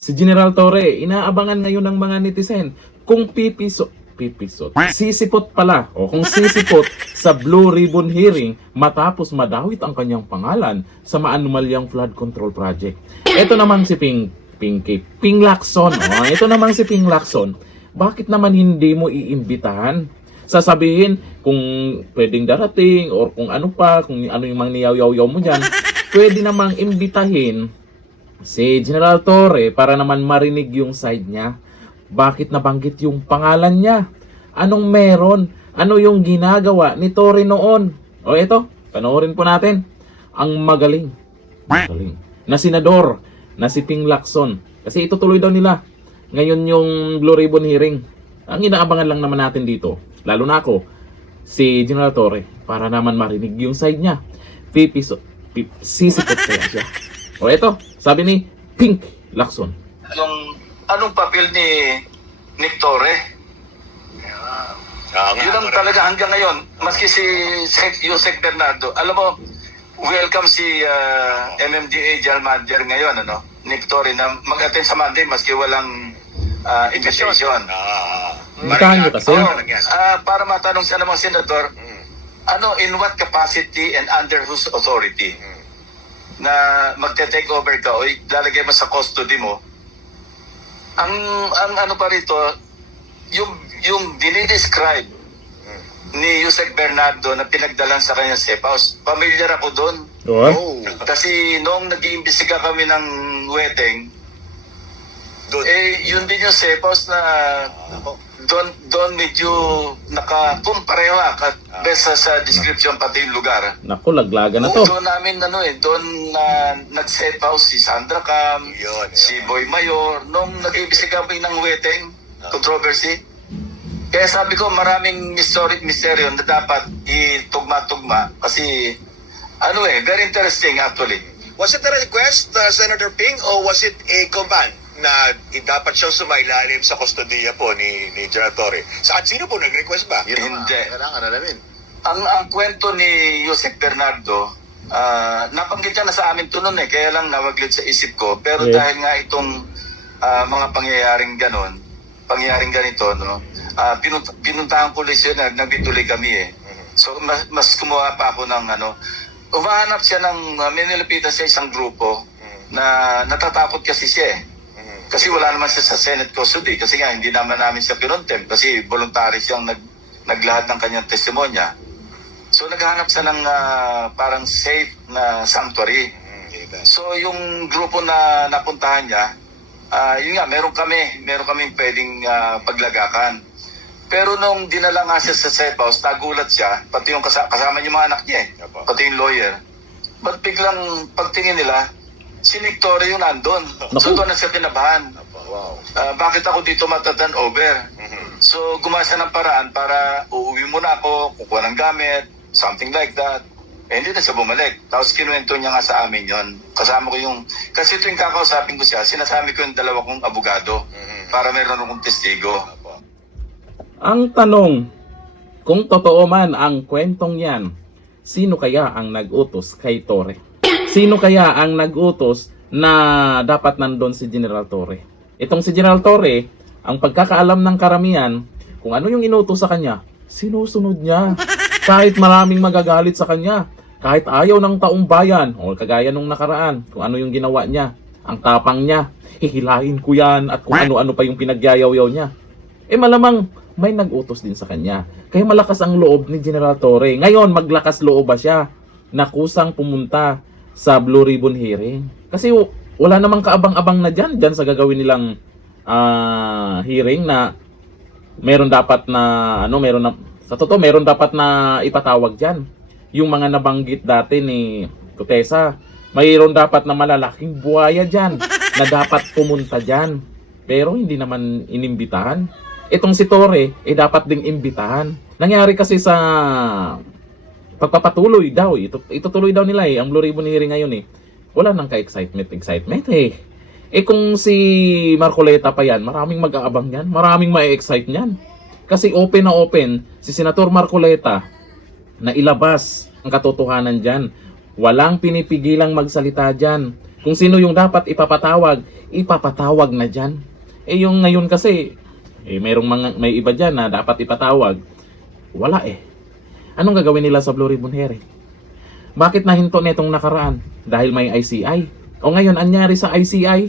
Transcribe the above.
Si General Torre, inaabangan ngayon ng mga netizen kung sisipot pala o kung sisipot sa Blue Ribbon Hearing matapos madawit ang kanyang pangalan sa maanumalyang flood control project. Ito namang si Ping Lacson. Ito namang si Ping Lacson. Bakit naman hindi mo iimbitahan? Sasabihin kung pwedeng darating or kung ano pa, kung ano yung mga niyaw-yaw mo dyan, pwede namang imbitahin si General Torre para naman marinig yung side niya. Bakit nabanggit yung pangalan niya? Anong meron? Ano yung ginagawa ni Torre noon? O eto, panoorin po natin. Ang magaling na senador na si Ping Lacson. Kasi itutuloy daw nila ngayon yung Blue Ribbon Hearing. Ang inaabangan lang naman natin dito, lalo na ako, si General Torre, para naman marinig yung side niya. Sisipot kaya siya. O eto, sabi ni Ping Lacson. Yung anong papel ni Nick Torre? Yun ang talaga hanggang ngayon. Maski si Yusek Bernardo. Alam mo, welcome si MMDA General Manager ngayon, Nick Torre, na mag-attend sa Monday maski walang invitation. Mutahan nyo kasi. Para matanong sa namang senador, in what capacity and under whose authority na magte-take over ka o lalagay mo sa custody mo. Ang ano pa rito, yung dinidescribe ni Yusek Bernardo na pinagdalan sa kanya safe house, familiar ako doon. Kasi noong nag-iimbestiga kami ng wedding, yun din yung safe house na doon medyo nakakumpareha besa sa description pati yung lugar. Naku, laglaga na to. Doon namin doon nag-safe house si Sandra Cam, si Boy Mayor, nung nag-iimbestiga kami ng wedding controversy. Kaya sabi ko maraming misteryo na dapat itugma-tugma kasi very interesting actually. Was it a request, Senator Ping, o was it a command na dapat siyang sumailalim sa kustodiya po ni General Torre? Sino po nag-request ba? Hindi. Kailangan alamin. Ang kwento ni Yusek Bernardo, napanggit niya na sa amin to noon kaya lang nawaglit sa isip ko. Pero dahil nga itong mga pangyayaring ganito, pinuntahan ko siya, nagbituloy kami So mas kumuha pa ako ng umahanap siya may nilapitan siya isang grupo na natatakot kasi siya Kasi wala naman siya sa Senate custody kasi nga hindi naman namin siya pinuntem kasi voluntary siyang naglahat ng kanyang testimonya. So naghahanap siya ng parang safe na sanctuary. So yung grupo na napuntahan niya, yun nga, meron kami pwedeng paglagakan. Pero nung dinala nga siya sa safe house, nagulat siya, pati yung kasama yung mga anak niya pati yung lawyer. But biglang pagtingin nila, si Nick Torre yung nandun. So doon na siya kinabahan. Bakit ako dito mataturn over? So gumawa siya ng paraan para uuwi muna ako, kukuha ng gamit, something like that. Hindi na siya bumalik. Tapos kinuwento niya nga sa amin yon. Kasama ko kasi tuwing kakausapin ko siya, sinasabi ko yung dalawa kong abogado para meron akong testigo. Ang tanong, kung totoo man ang kwentong yan, sino kaya ang nag-utos kay Torre? Sino kaya ang nag-utos na dapat nandun si General Torre? Itong si General Torre, ang pagkakaalam ng karamihan, kung ano yung inutos sa kanya, sinusunod niya. Kahit maraming magagalit sa kanya, kahit ayaw ng taong bayan, o kagaya nung nakaraan, kung ano yung ginawa niya, ang tapang niya, hihilahin ko yan, at kung ano-ano pa yung pinagyayaw-yaw niya. Malamang may nag-utos din sa kanya. Kaya malakas ang loob ni General Torre. Ngayon, maglakas loob ba siya na kusang pumunta sa Blue Ribbon Hearing? Kasi wala namang kaabang-abang na dyan sa gagawin nilang hearing na meron dapat na meron dapat na ipatawag dyan. Yung mga nabanggit dati ni Tutesa, mayroon dapat na malalaking buhaya dyan na dapat pumunta dyan. Pero hindi naman inimbitahan. Itong si Torre, dapat ding imbitahan. Nangyari kasi sa pagpapatuloy daw, itutuloy daw nila ang Blue Ribbon Hearing ngayon Wala nang ka-excitement kung si Marcoleta pa yan, maraming mag-aabang yan, maraming ma-excite niyan. Kasi open na open si Senator Marcoleta na ilabas ang katotohanan dyan. Walang pinipigilang magsalita dyan. Kung sino yung dapat ipapatawag na dyan. Eh yung ngayon kasi, may iba dyan na dapat ipatawag. Wala eh. Anong gagawin nila sa Blue Ribbon Hearing? Bakit nahinto netong nakaraan? Dahil may ICI. O ngayon, anyari sa ICI?